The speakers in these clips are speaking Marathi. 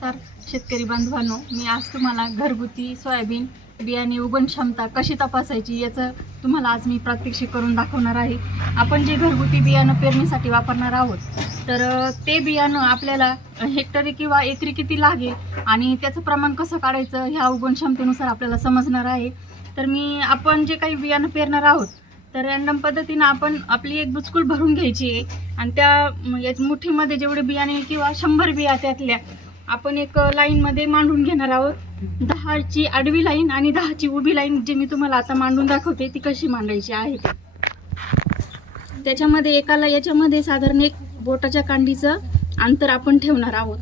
नमस्कार शेतकरी बांधवांनो मी आज तुम्हाला घरगुती सोयाबीन बियाणे उगण क्षमता कशी तपासायची याचं तुम्हाला आज मी प्रात्यक्षिक करून दाखवणार आहे. आपण जे घरगुती बियाणं पेरणीसाठी वापरणार आहोत तर ते बियाणं आपल्याला हेक्टरी किंवा एकरी किती लागेल आणि त्याचं प्रमाण कसं काढायचं ह्या उगवण क्षमतेनुसार आपल्याला समजणार आहे. तर मी आपण जे काही बियाणं पेरणार आहोत तर रॅन्डम पद्धतीनं आपण आपली एक बुचकुल भरून घ्यायची आहे. आणि त्या मुठीमध्ये जेवढे बियाणे किंवा शंभर बिया त्यातल्या आपण एक लाईनमध्ये मांडून घेणार आहोत. दहाची आडवी लाईन आणि दहाची उभी लाईन जी मी तुम्हाला आता मांडून दाखवते ती कशी मांडायची आहे. त्याच्यामध्ये एकाला याच्यामध्ये साधारण एक बोटाच्या कांडीचं अंतर आपण ठेवणार आहोत.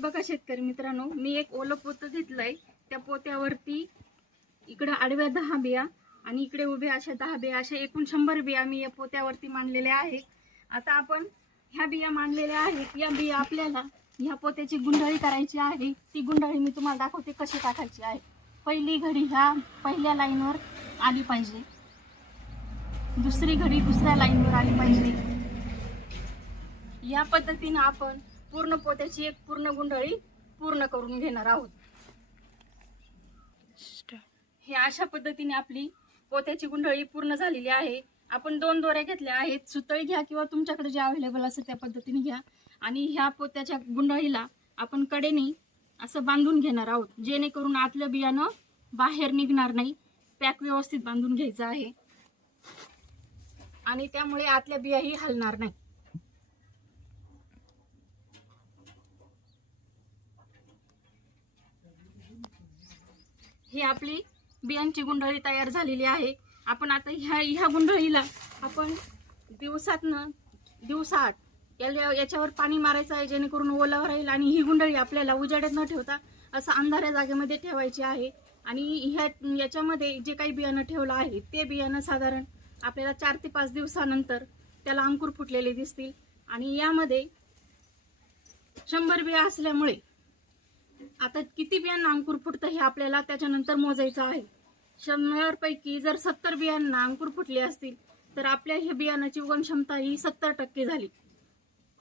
बघा शेतकरी मित्रांनो मी एक ओलं पोतं घेतलंय. त्या पोत्यावरती इकडं आडव्या दहा बिया आणि इकडे उभ्या अशा दहा बिया अशा एकूण शंभर बिया मी या पोत्यावरती मांडलेल्या आहे आता आपण ह्या बिया मांडलेल्या आहेत या बिया आपल्याला ह्या पोत्याची गुंडाळी करायची आहे. ती गुंडाळी मी तुम्हाला दाखवते कशी टाकायची आहे. पहिली घडी ह्या पहिल्या लाईनवर आली पाहिजे. दुसरी घडी दुसऱ्या लाईनवर आली पाहिजे. या पद्धतीनं आपण पूर्ण पोत्याची एक पूर्ण गुंडळी पूर्ण करून घेणार आहोत. हे अशा पद्धतीने आपली पोत्याची गुंडळी पूर्ण झालेली आहे. आपण दोन दोऱ्या घेतल्या आहेत. सुतळी घ्या किंवा तुमच्याकडे जे अवेलेबल असेल त्या पद्धतीने घ्या. आणि ह्या पोत्याच्या गुंडळीला आपण कडेने असं बांधून घेणार आहोत. जेणेकरून आतलं बियाणं बाहेर निघणार नाही. पॅक व्यवस्थित बांधून घ्यायचं आहे. आणि त्यामुळे आतल्या बियाही हलणार नाही. ही आपली बियांची गुंडळी तयार झालेली आहे. आपण आता ह्या ह्या गुंडळीला आपण दिवसातनं दिवसाआठ याला याच्यावर पाणी मारायचं आहे जेणेकरून ओलावर राहील आणि ही गुंडळी आपल्याला उजाड्यात न ठेवता असं अंधाऱ्या जागेमध्ये ठेवायची आहे. आणि ह्या याच्यामध्ये जे काही बियाणं ठेवलं आहे ते बियाणं साधारण आपल्याला चार ते पाच दिवसानंतर त्याला अंकुर फुटलेले दिसतील. आणि यामध्ये शंभर बिया असल्यामुळे आता किती बियांना अंकुर फुटतं हे आपल्याला त्याच्यानंतर मोजायचं आहे. शंभरपैकी जर सत्तर बियांना अंकुर फुटले असतील तर आपल्या ह्या बियाणाची उगम क्षमता ही सत्तर टक्के झाली.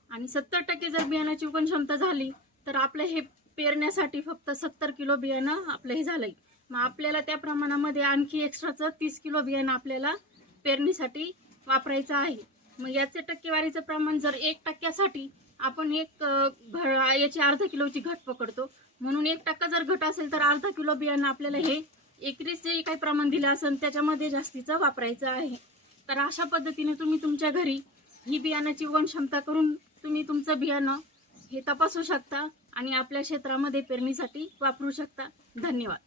आणि सत्तर टक्के जर बियाणाची उगम क्षमता झाली तर आपलं हे पेरण्यासाठी फक्त सत्तर किलो बियाणं आपलं हे झालंय. मग आपल्याला त्या प्रमाणामध्ये आणखी एक्स्ट्राचं तीस किलो बियाणं आपल्याला पेरणीसाठी वापरायचं आहे. मग याचे टक्केवारीचं प्रमाण जर एक टक्क्यासाठी आपण एक घ याची अर्धा किलोची घट पकडतो. म्हणून एक टक्का जर घट असेल तर अर्धा किलो बियाणं आपल्याला हे एकरीच जे काही प्रमाण दिलं असेल त्याच्यामध्ये जास्तीचं वापरायचं आहे. तर अशा पद्धतीने तुम्ही तुमच्या घरी ही बियाणाची वन क्षमता करून तुम्ही तुमचं बियाणं हे तपासू शकता आणि आपल्या क्षेत्रामध्ये पेरणीसाठी वापरू शकता. धन्यवाद.